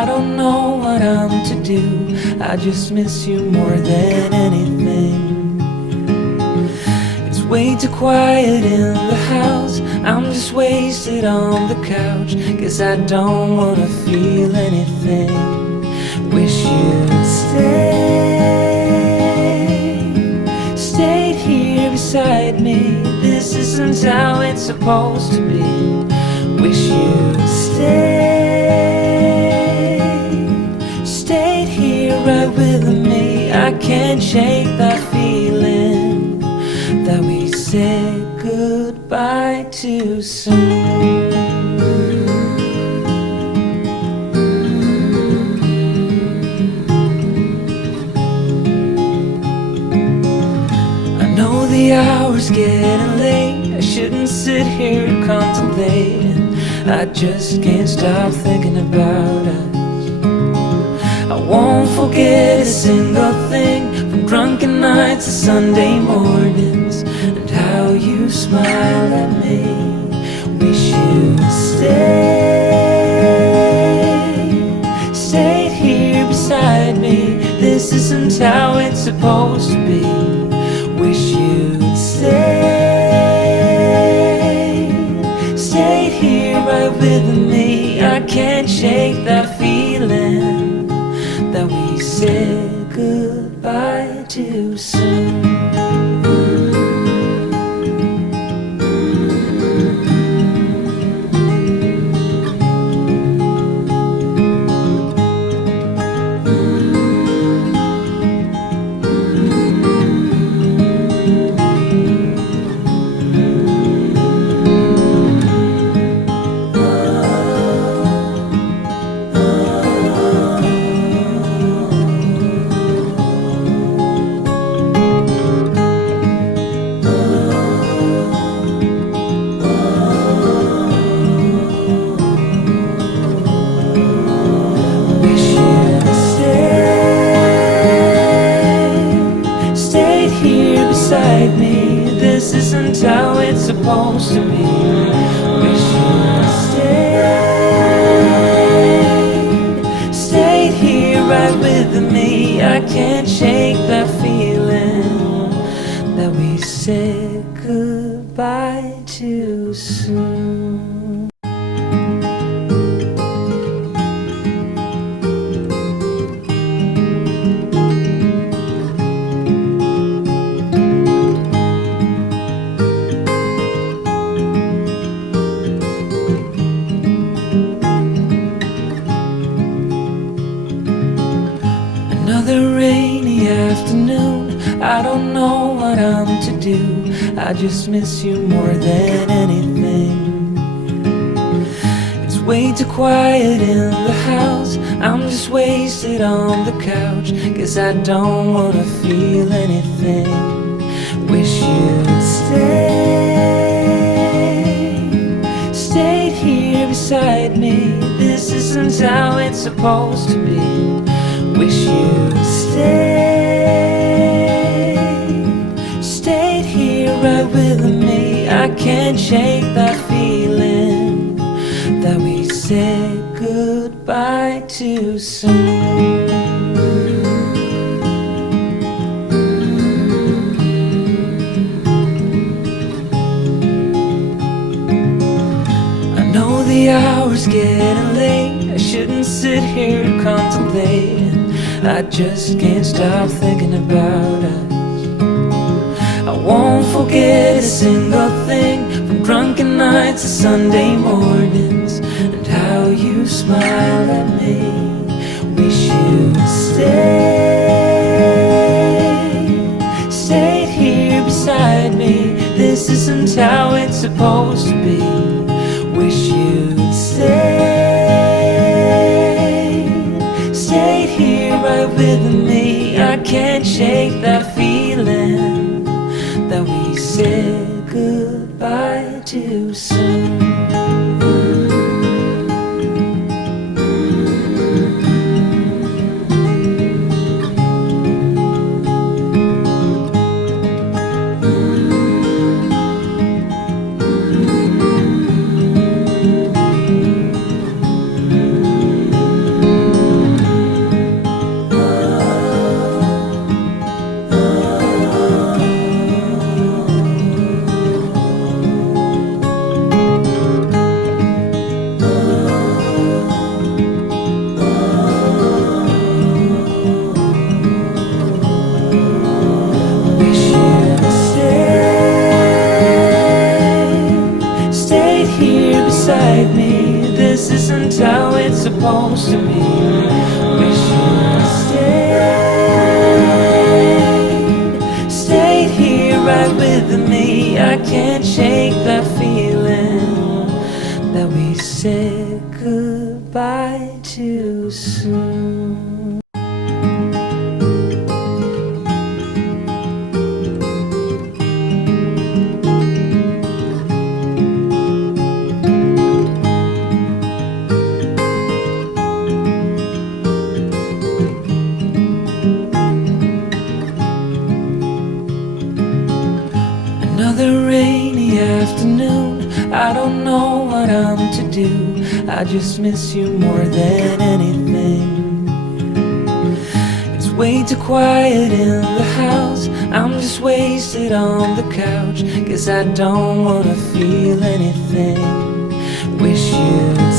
I don't know what I'm to do. I just miss you more than anything. It's way too quiet in the house. I'm just wasted on the couch, 'cause I don't wanna feel anything. Wish you'd stayed here beside me. This isn't how it's supposed to be. Wish you'd stayed here right with me. I can't shake that feeling that we said goodbye too soon. The hour's getting late. I shouldn't sit here contemplating. I just can't stop thinking about us. I won't forget a single thing, from drunken nights to Sunday mornings, and how you smile at me. Wish you'd stayed here beside me. This isn't how it's supposed to be. Wish you'd stayed here right with me. I can't shake that feeling that we said goodbye too soon. Beside me, this isn't how it's supposed to be. Wish you'd stayed here right with me. I can't shake that feeling that we said goodbye too soon. Another rainy afternoon. I don't know what I'm to do. I just miss you more than anything. It's way too quiet in the house. I'm just wasted on the couch, 'cause I don't wanna feel anything. Wish you'd stayed here beside me. This isn't how it's supposed to be. Wish you'd stayed here right with me. I can't shake that feeling that we said goodbye too soon. I know the hour's getting late. I shouldn't sit here contemplating. I just can't stop thinking about us. I won't forget a single thing, from drunken nights to Sunday mornings, and how you smile at me. Wish you'd stayed here beside me. This isn't how it's supposed to be. Wish you'd stayed here right with me. I can't shake that feeling that we said goodbye too soon. beside me. This isn't how it's supposed to be. Wish you'd stayed here right with me. I can't shake that feeling that we said goodbye too soon. Another rainy afternoon, I don't know what I'm to do. I just miss you more than anything. It's way too quiet in the house. I'm just wasted on the couch, 'cause I don't wanna feel anything. Wish you'd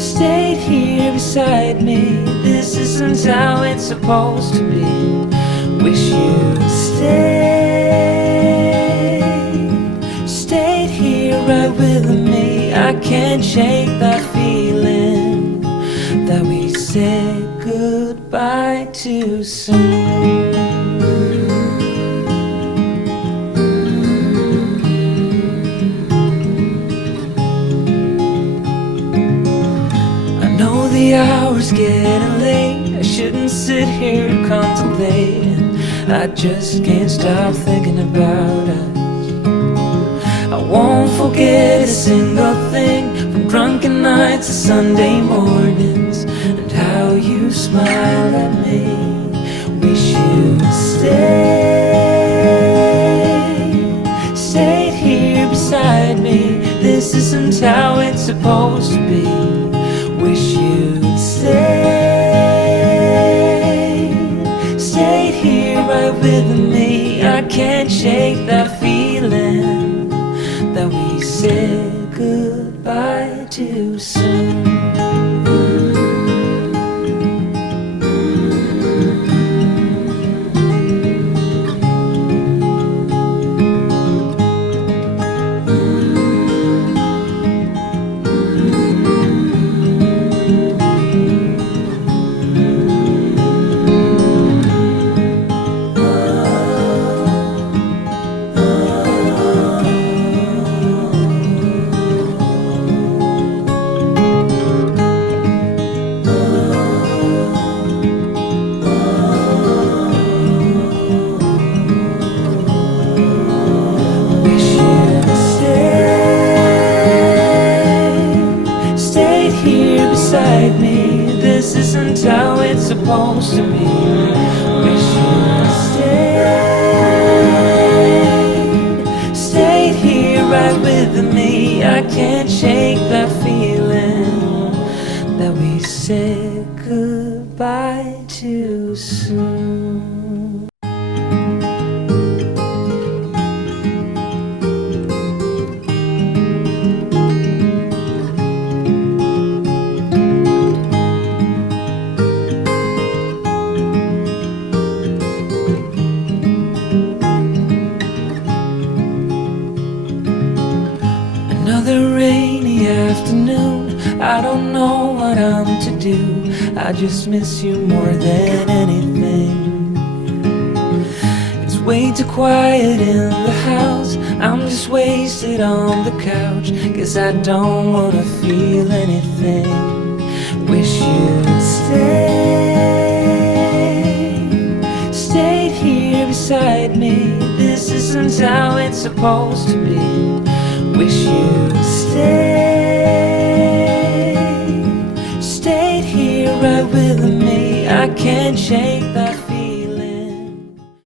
stayed here beside me. This isn't how it's supposed to be. Wish you'd stayed here right with me. I can't shake that feeling that we said goodbye too soon. I know the hour's getting late. I shouldn't sit here contemplating. I just can't stop thinking about us. I won't forget a single thing, from drunken nights to Sunday mornings, and how you smile at me. Wish you'd stayed here beside me. This isn't how it's supposed to be. Wish you'd stayed here right with me. I can't shake that feeling that we said goodbye too soon. Beside me, this isn't how it's supposed to be. Wish you'd stayed here right with me. I can't shake that feeling that we said goodbye too soon. Another rainy afternoon, I don't know what I'm to do. I just miss you more than anything. It's way too quiet in the house. I'm just wasted on the couch, 'cause I don't wanna feel anything. Wish you'd stayed here beside me. This isn't how it's supposed to be. Wish you'd stayed here right with me. I can't shake that